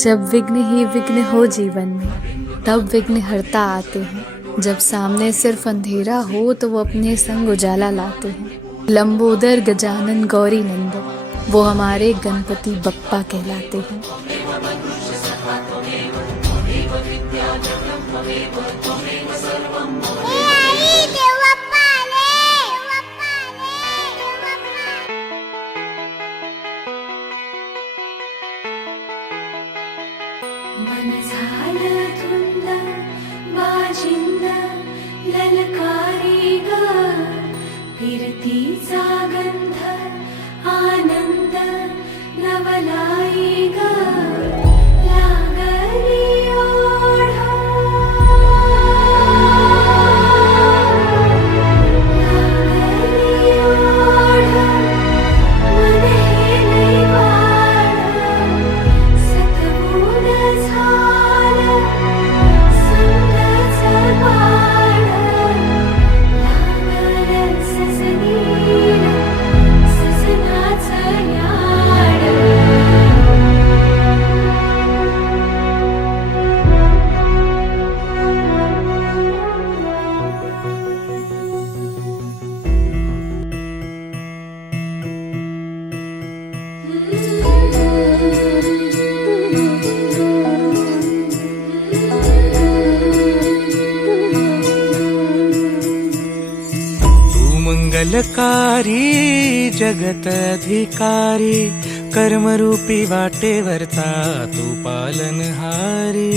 जब विघ्न ही विघ्न हो जीवन में, तब विघ्न हरता आते हैं। जब सामने सिर्फ अंधेरा हो तो वो अपने संग उजाला लाते हैं। लंबोदर गजानन गौरी नंदन, वो हमारे गणपति बप्पा कहलाते हैं। मन झालं धुंद बाजिंद ललकारी ग, फिरतीचा गंध आनंद नवलाई ग, लागली ओढ लागली ओढ, मन हे लई वाढ, सतगुण झालं समजाचं बाळ, लागलं सजनीला सजनाचं याड. तू मंगलकारी जगत अधिकारी, कर्मरूपी वाटेवरचा तू पालनहारी.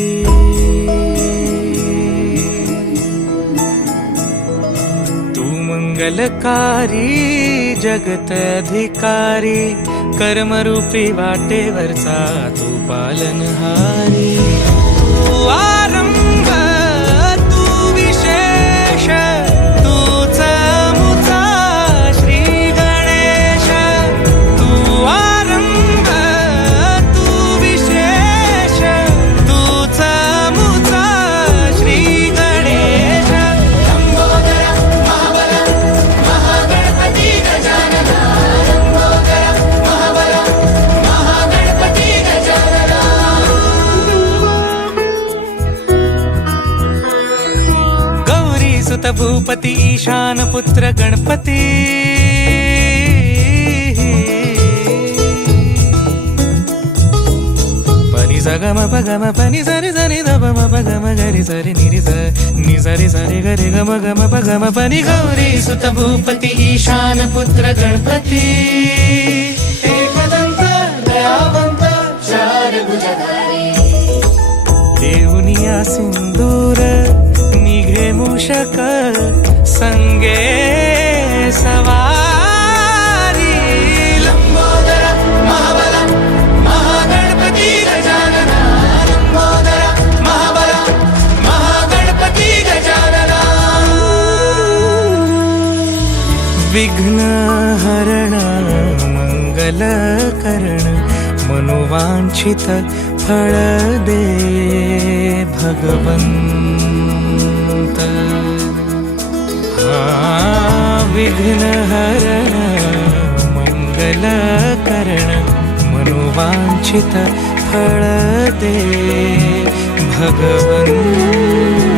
तू मंगलकारी जगत अधिकारी, कर्मरूपी वाटेवरचा तू पालनहारी. तू आरंभ तू विशेष, तूच मुचा श्री गणेश. तू आरंभ तू विशेष, तूच मुचा श्री गणेश. लंबोदर महाबल महागणपती गजानना, लंबोदर महाबल महागणपती गजानना. गौरी सुत भूपती ईशान पुत्र गणपती. पनी सगम पगम पनी सरी सरी दब म पगम गरी सरी निरी स नि सरी सरी गरी गम गम पगम पनी. गौरी सुत भूपती ईशान पुत्र गणपती. एकदंत दयावंत चार भुजधारी, देऊनिया सिंदूर निघे मूषक, संगे सवारी. लंबोदर महाबल महागणपती गजानना, लंबोदर महाबल महागणपती गजानना. विघ्न हरण मंगल करण, मनोवांछित फळ दे भगवंत. विघ्न हरण मंगल करण, मनोवांछित फळ दे भगवंत.